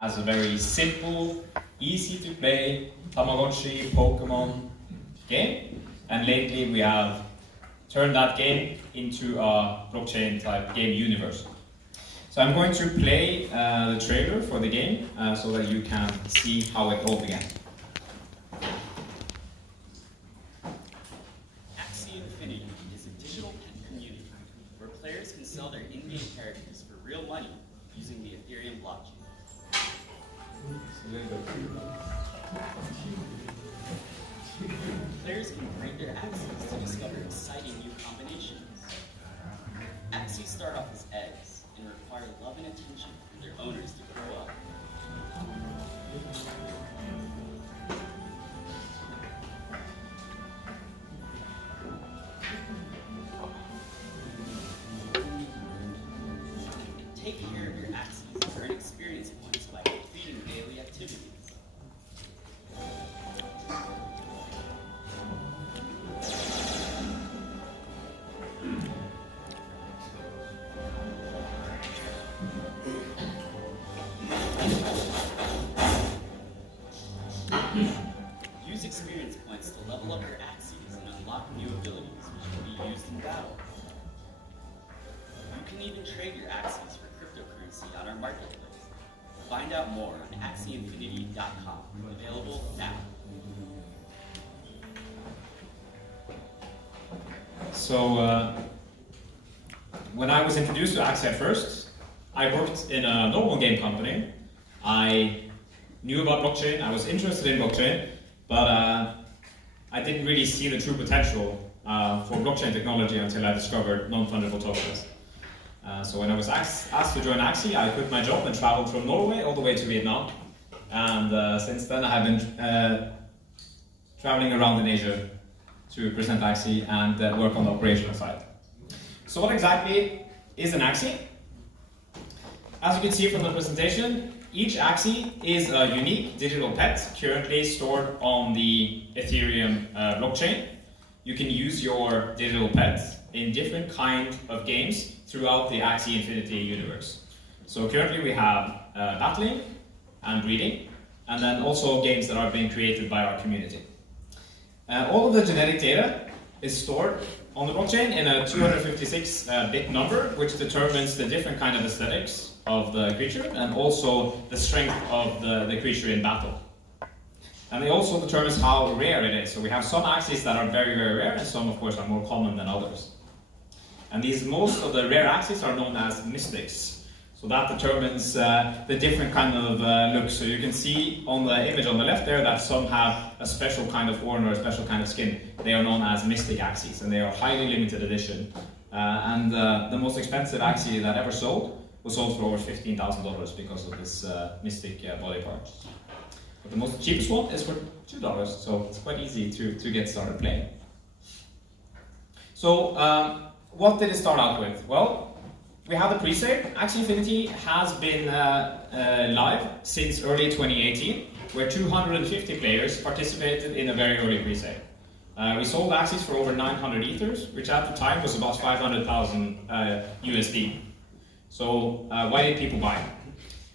as a very simple, easy to play Tamagotchi Pokemon game. And lately we have turned that game into a blockchain type game universe. So I'm going to play the trailer for the game so that you can see how it all began. Axie Infinity is a digital pet community where players can sell their in-game characters for real money using the Ethereum blockchain. Players can breed their Axies to discover exciting new combinations. Axies start off as eggs and require love and attention from their owners to grow up. Take care of your Axies and earn experience points by completing daily activities. Use experience points to level up your Axies and unlock new abilities which can be used in battle. You can even trade your Axies for cryptocurrency on our marketplace. Find out more on axieinfinity.com, available now. So when I was introduced to Axie at first, I worked in a normal game company. I knew about blockchain, I was interested in blockchain, but I didn't really see the true potential for blockchain technology until I discovered non-fungible tokens. So when I was asked to join Axie, I quit my job and traveled from Norway all the way to Vietnam. And since then I have been traveling around in Asia to present Axie and work on the operational side. So what exactly is an Axie? As you can see from the presentation, each Axie is a unique digital pet currently stored on the Ethereum blockchain. You can use your digital pets in different kinds of games throughout the Axie Infinity universe. So currently we have battling and breeding, and then also games that are being created by our community. All of the genetic data is stored on the blockchain in a 256-bit number, which determines the different kind of aesthetics of the creature and also the strength of the creature in battle. And it also determines how rare it is. So we have some Axies that are very, very rare, and some, of course, are more common than others. And most of the rare Axies are known as mystics. So that determines the different kind of looks. So you can see on the image on the left there that some have a special kind of horn or a special kind of skin. They are known as mystic Axies, and they are highly limited edition. And the most expensive Axie that ever sold was sold for over $15,000 because of this mystic body part. But the most cheapest one is for $2, so it's quite easy to get started playing. So what did it start out with? Well, we have a pre-sale. Axie Infinity has been live since early 2018, where 250 players participated in a very early pre-sale. We sold Axies for over 900 ethers, which at the time was about 500,000 USD. So why did people buy?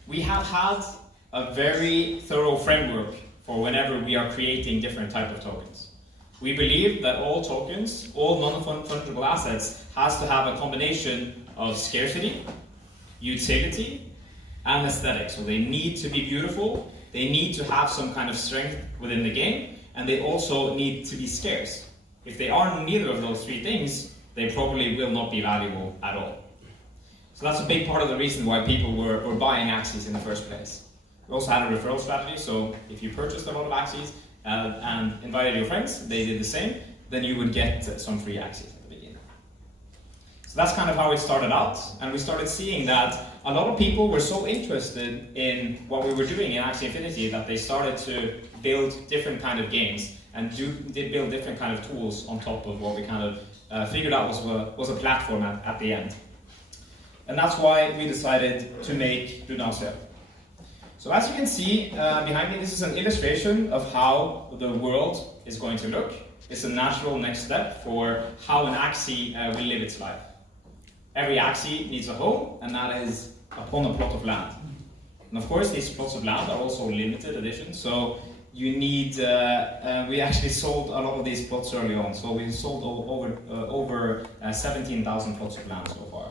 We have had a very thorough framework for whenever we are creating different type of tokens. We believe that all tokens, all non-fungible assets, has to have a combination of scarcity, utility, and aesthetic. So they need to be beautiful, they need to have some kind of strength within the game, and they also need to be scarce. If they are neither of those three things, they probably will not be valuable at all. So that's a big part of the reason why people were buying Axies in the first place. We also had a referral strategy, so if you purchased a lot of Axies and invited your friends, they did the same, then you would get some free Axies at the beginning. So that's kind of how it started out, and we started seeing that a lot of people were so interested in what we were doing in Axie Infinity that they started to build different kind of games and did build different kind of tools on top of what we kind of figured out was a platform at the end. And that's why we decided to make Lunasia. So as you can see behind me, this is an illustration of how the world is going to look. It's a natural next step for how an Axie will live its life. Every Axie needs a home, and that is upon a plot of land. And of course, these plots of land are also limited edition, so you need, we actually sold a lot of these plots early on, so we sold over 17,000 plots of land so far.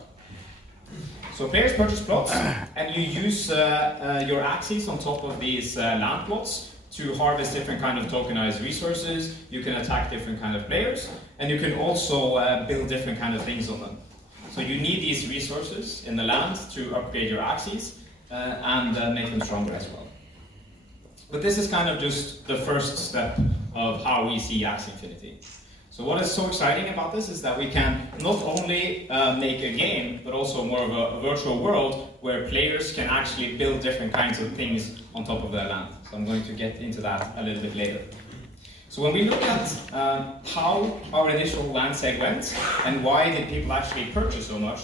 So players purchase plots, and you use your Axies on top of these land plots to harvest different kind of tokenized resources. You can attack different kind of players, and you can also build different kind of things on them. So you need these resources in the land to upgrade your Axies and make them stronger as well. But this is kind of just the first step of how we see Axie Infinity. So what is so exciting about this is that we can not only make a game, but also more of a virtual world where players can actually build different kinds of things on top of their land. So I'm going to get into that a little bit later. So when we look at how our initial land seg went and why did people actually purchase so much,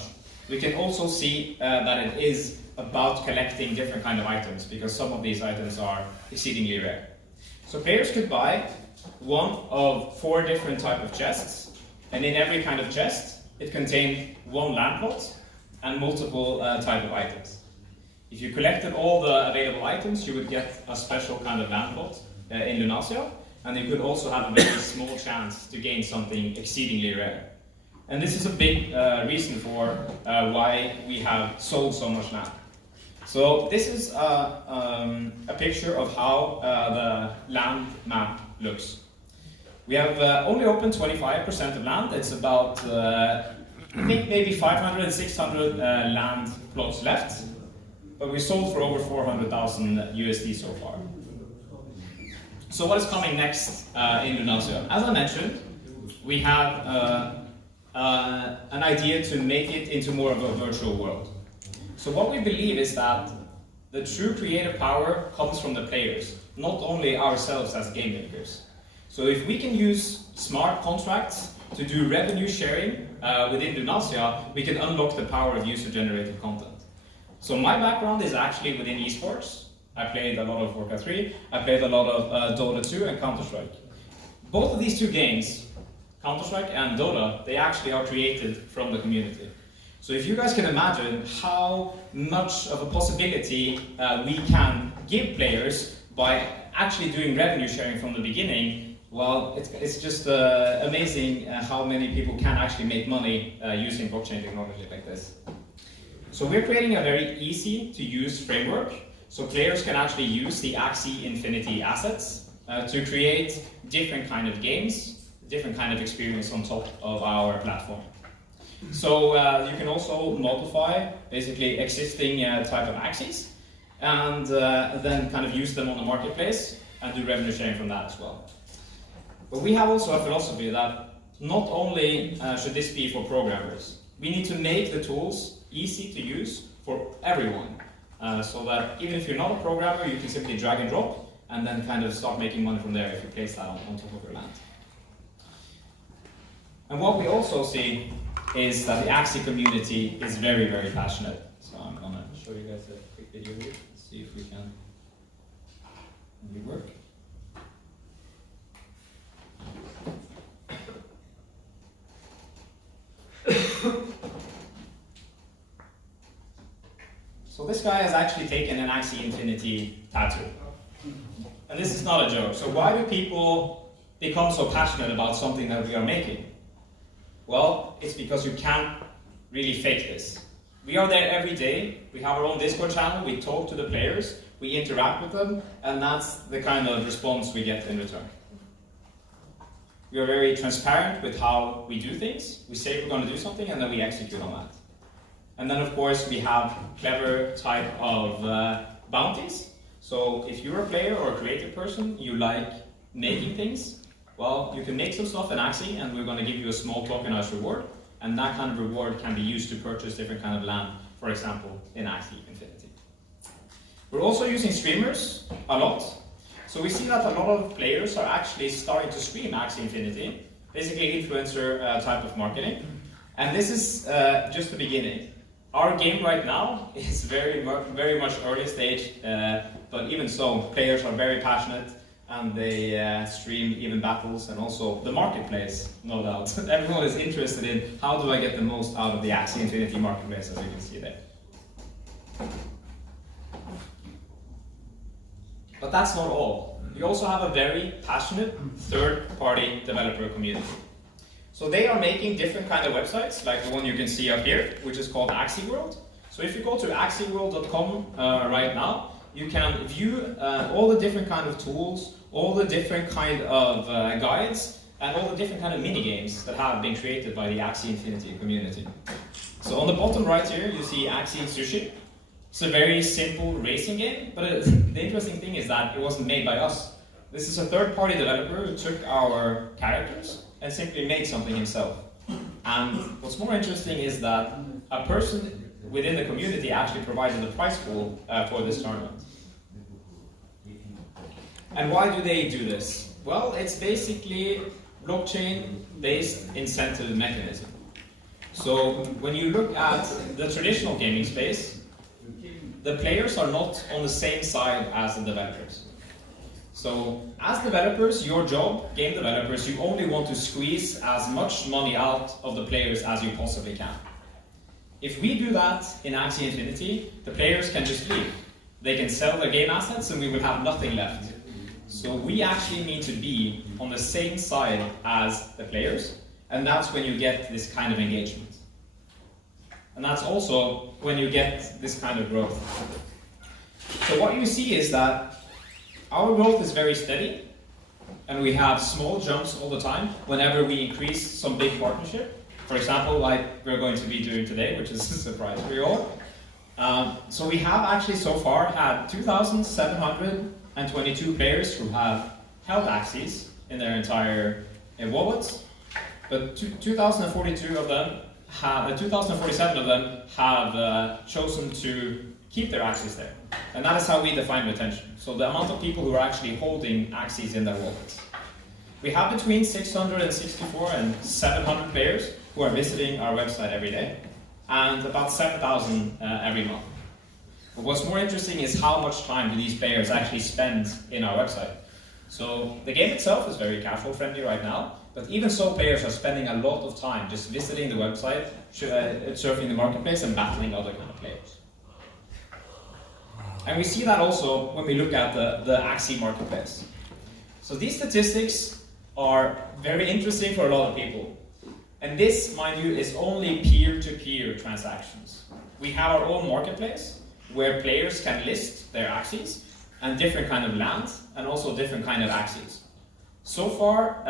we can also see that it is about collecting different kind of items, because some of these items are exceedingly rare. So players could buy one of 4 different type of chests, and in every kind of chest it contained one land plot and multiple type of items. If you collected all the available items, you would get a special kind of land plot in Lunacia, and you could also have a very small chance to gain something exceedingly rare. And this is a big reason for why we have sold so much land. So this is a picture of how the land map looks. We have only opened 25% of land. It's about, I think maybe 500 and 600 land plots left, but we sold for over 400,000 USD so far. So what is coming next in Lunacia? As I mentioned, we have an idea to make it into more of a virtual world. So what we believe is that the true creative power comes from the players, not only ourselves as game makers. So if we can use smart contracts to do revenue sharing within Lunacia, we can unlock the power of user-generated content. So my background is actually within esports. I played a lot of Warcraft 3, I played a lot of Dota 2 and Counter-Strike. Both of these two games, Counter-Strike and Dota, they actually are created from the community. So if you guys can imagine how much of a possibility we can give players by actually doing revenue sharing from the beginning, well, it's just amazing how many people can actually make money using blockchain technology like this. So we're creating a very easy to use framework, so players can actually use the Axie Infinity assets to create different kind of games, different kind of experience on top of our platform. So you can also modify basically existing type of Axies and then kind of use them on the marketplace and do revenue sharing from that as well. But we have also a philosophy that not only should this be for programmers, we need to make the tools easy to use for everyone. So that even if you're not a programmer, you can simply drag and drop and then kind of start making money from there if you place that on top of your land. And what we also see is that the Axie community is very, very passionate. So I'm going to show you guys a quick video here. Let's see if we can make it work. So this guy has actually taken an Axie Infinity tattoo. And this is not a joke. So why do people become so passionate about something that we are making? Well, it's because you can't really fake this. We are there every day. We have our own Discord channel. We talk to the players. We interact with them. And that's the kind of response we get in return. We are very transparent with how we do things. We say we're going to do something and then we execute on that. And then of course we have clever type of bounties. So if you're a player or a creative person, you like making things, well, you can make some stuff in Axie and we're going to give you a small tokenized reward. And that kind of reward can be used to purchase different kind of land, for example, in Axie Infinity. We're also using streamers a lot. So we see that a lot of players are actually starting to stream Axie Infinity, basically influencer type of marketing. And this is just the beginning. Our game right now is very much early stage, but even so, players are very passionate and they stream even battles and also the marketplace, no doubt. Everyone is interested in how do I get the most out of the Axie Infinity marketplace, as you can see there. But that's not all. We also have a very passionate third-party developer community. So they are making different kind of websites, like the one you can see up here, which is called Axie World. So if you go to axieworld.com right now, you can view all the different kind of tools, all the different kind of guides, and all the different kind of mini games that have been created by the Axie Infinity community. So on the bottom right here, you see Axie Sushi. It's a very simple racing game, but the interesting thing is that it wasn't made by us. This is a third-party developer who took our characters and simply made something himself. And what's more interesting is that a person within the community actually provided the prize pool for this tournament. And why do they do this? Well, it's basically blockchain-based incentive mechanism. So when you look at the traditional gaming space, the players are not on the same side as the developers. So as developers, your job, game developers, you only want to squeeze as much money out of the players as you possibly can. If we do that in Axie Infinity, the players can just leave. They can sell their game assets and we will have nothing left. So we actually need to be on the same side as the players, and that's when you get this kind of engagement. And that's also when you get this kind of growth. So what you see is that our growth is very steady, and we have small jumps all the time whenever we increase some big partnership. For example, like we're going to be doing today, which is a surprise for you all. So we have actually so far had 2,722 players who have held Axies in their entire wallets, but 2,047 of them have chosen to keep their Axies there. And that is how we define retention. So the amount of people who are actually holding Axies in their wallets. We have between 664 and 700 players who are visiting our website every day, and about 7,000 every month. But what's more interesting is how much time do these players actually spend in our website. So the game itself is very casual friendly right now, but even so players are spending a lot of time just visiting the website, surfing the marketplace and battling other kind of players. And we see that also when we look at the Axie marketplace. So these statistics are very interesting for a lot of people. And this, mind you, is only peer-to-peer transactions. We have our own marketplace where players can list their Axies and different kind of lands and also different kind of Axies. So far,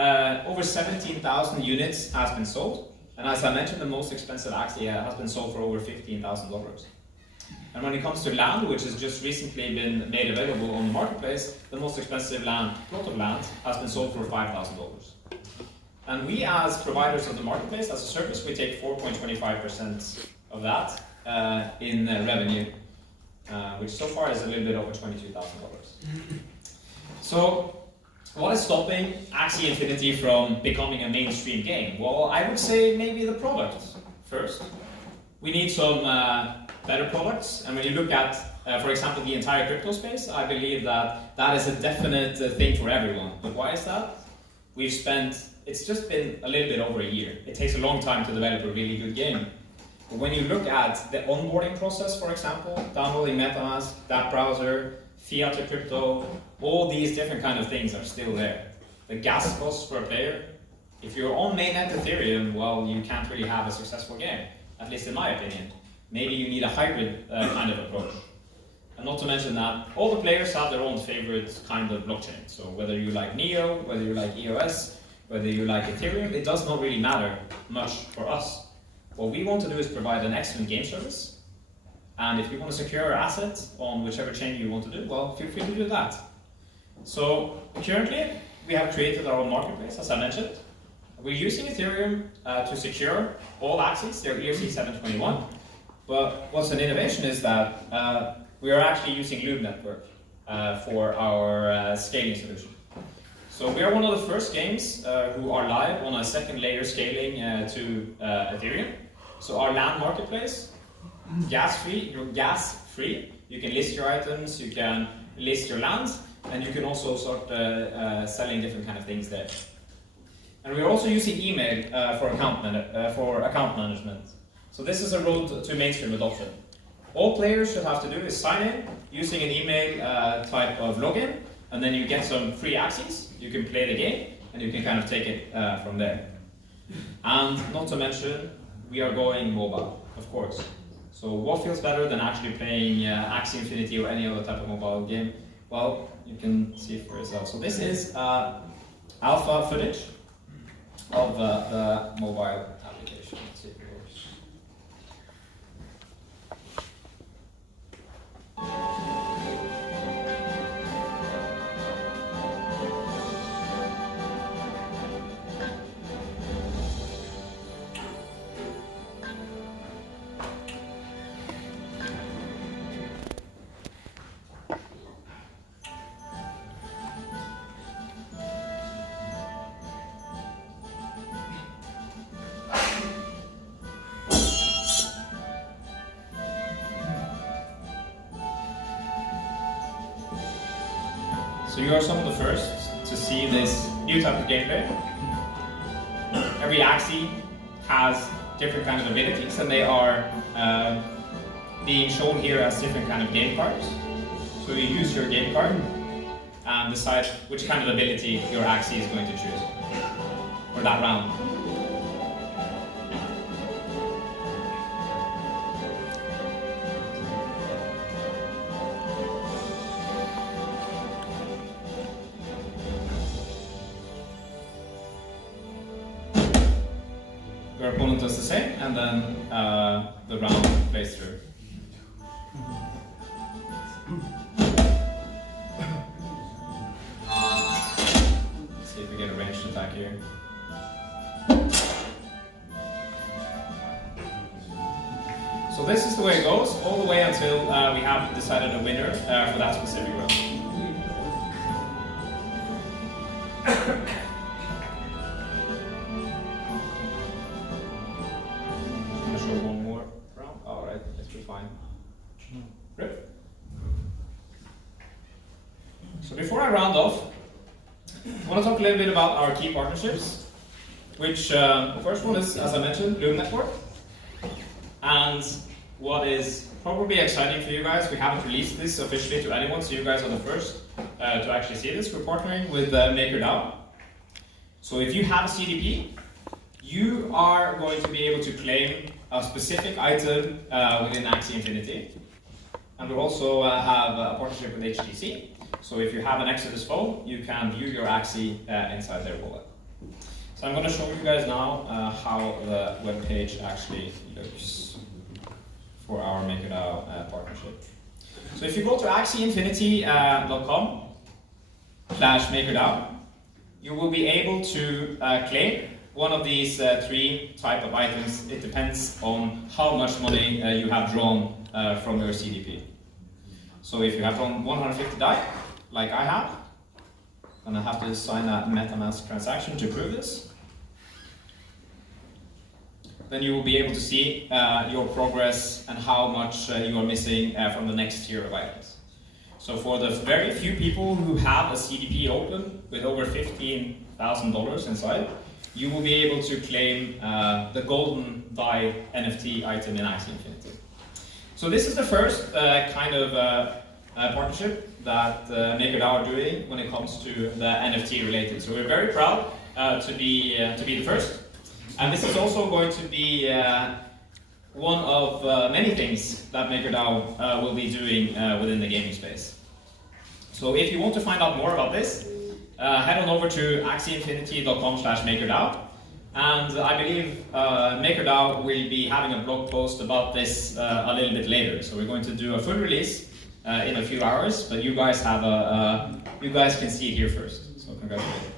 over 17,000 units has been sold. And as I mentioned, the most expensive Axie has been sold for over $15,000. And when it comes to land, which has just recently been made available on the marketplace, the most expensive plot of land has been sold for $5,000. And we, as providers of the marketplace, as a service, we take 4.25% of that in revenue, which so far is a little bit over $22,000. So, what is stopping Axie Infinity from becoming a mainstream game? Well, I would say maybe the product first. We need some better products, and when you look at, for example, the entire crypto space, I believe that that is a definite thing for everyone. But why is that? It's just been a little bit over a year. It takes a long time to develop a really good game. But when you look at the onboarding process, for example, downloading MetaMask, that browser, fiat to crypto, all these different kind of things are still there. The gas costs for a player, if you're on mainnet Ethereum, well, you can't really have a successful game, at least in my opinion. Maybe you need a hybrid kind of approach. And not to mention that all the players have their own favorite kind of blockchain. So whether you like Neo, whether you like EOS, whether you like Ethereum, it does not really matter much for us. What we want to do is provide an excellent game service. And if you want to secure your asset on whichever chain you want to do, well, feel free to do that. So currently, we have created our own marketplace, as I mentioned. We're using Ethereum to secure all Axies, they're ERC 721. But what's an innovation is that we are actually using Loop Network for our scaling solution. So we are one of the first games who are live on a second layer scaling to Ethereum. So our land marketplace, gas-free, you're gas-free. You can list your items, you can list your lands, and you can also start selling different kind of things there. And we're also using email for account management. So this is a road to mainstream adoption. All players should have to do is sign in using an email type of login, and then you get some free Axies. You can play the game, and you can kind of take it from there. And not to mention, we are going mobile, of course. So what feels better than actually playing Axie Infinity or any other type of mobile game? Well, you can see for yourself. So this is alpha footage of the mobile application. Let's see if it works. So you are some of the first to see this new type of gameplay. Every Axie has different kind of abilities, and they are being shown here as different kind of game cards. So you use your game card and decide which kind of ability your Axie is going to choose for that round. Your opponent does the same, and then the round plays through. Let's see if we get a ranged attack here. So this is the way it goes, all the way until we have decided a winner for that specific round. One more round. All right, this will be fine. Great. So before I round off, I want to talk a little bit about our key partnerships, which the first one is, as I mentioned, Bloom Network. And what is probably exciting for you guys, we haven't released this officially to anyone, so you guys are the first to actually see this. We're partnering with makerdao. So if you have a CDP, you are going to be able to claim a specific item within Axie Infinity. And we'll also have a partnership with HTC. So if you have an Exodus phone, you can view your Axie inside their wallet. So I'm going to show you guys now how the web page actually looks for our makerdao partnership. So if you go to axieinfinity.com/makerdao, you will be able to claim one of these three type of items. It depends on how much money you have drawn from your CDP. So if you have drawn 150 DAI, like I have, and I have to sign that MetaMask transaction to prove this, then you will be able to see your progress and how much you are missing from the next tier of items. So for the very few people who have a CDP open with over $15,000 inside, you will be able to claim the golden DAI NFT item in Axie Infinity. So this is the first kind of partnership that makerdao are doing when it comes to the NFT related. So we're very proud to be the first. And this is also going to be one of many things that makerdao will be doing within the gaming space. So if you want to find out more about this, head on over to axieinfinity.com/makerdao, and I believe makerdao will be having a blog post about this a little bit later. So we're going to do a full release in a few hours, but you guys have you guys can see it here first. So congratulations.